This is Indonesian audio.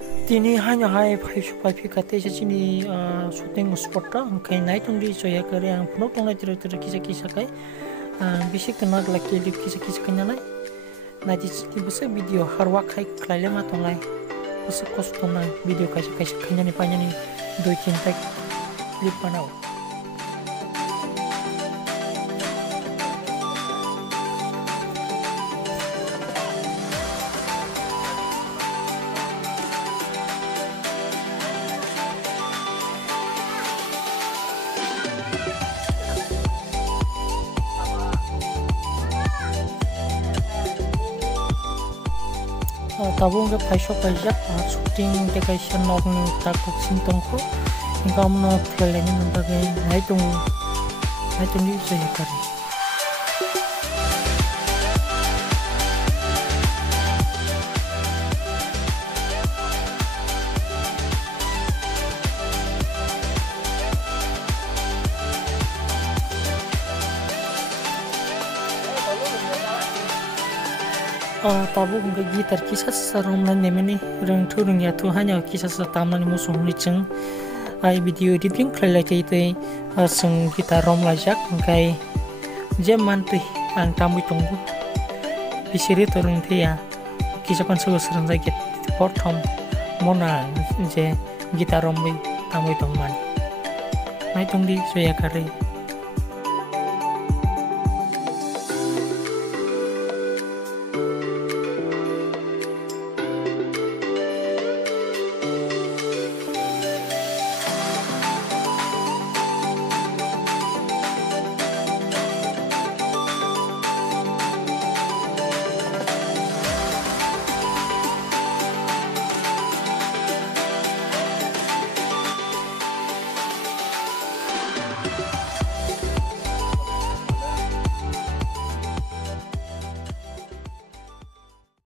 Tini hanya hai phai kate sini shooting spot ta kai nai tung di soya kare ang pno tong lai tira kisa kai bisik tenak laki di kisa kanya nai na di bisa video harwa kai klai lema tong lai bisa kos tong nai video kisa kanya ni panya ni do cinta lip panau. Tabung ke paisok pajak shooting decoration nok ni takut sintong ko hingga mno kelenya nuntagai naitung di saya kari. Tabu hingga gitar kisah seram nan nemeni reng tu reng ya tu hanya kisah setam nan musuh liceng ai video editing kelai kai te seng gitar rom lajak kai jam mantu ang tamu tunggu bisiri turun te ya kisah kan serang lagi portom mona je gitar rom tamu tunggu man nai tung di soya kare.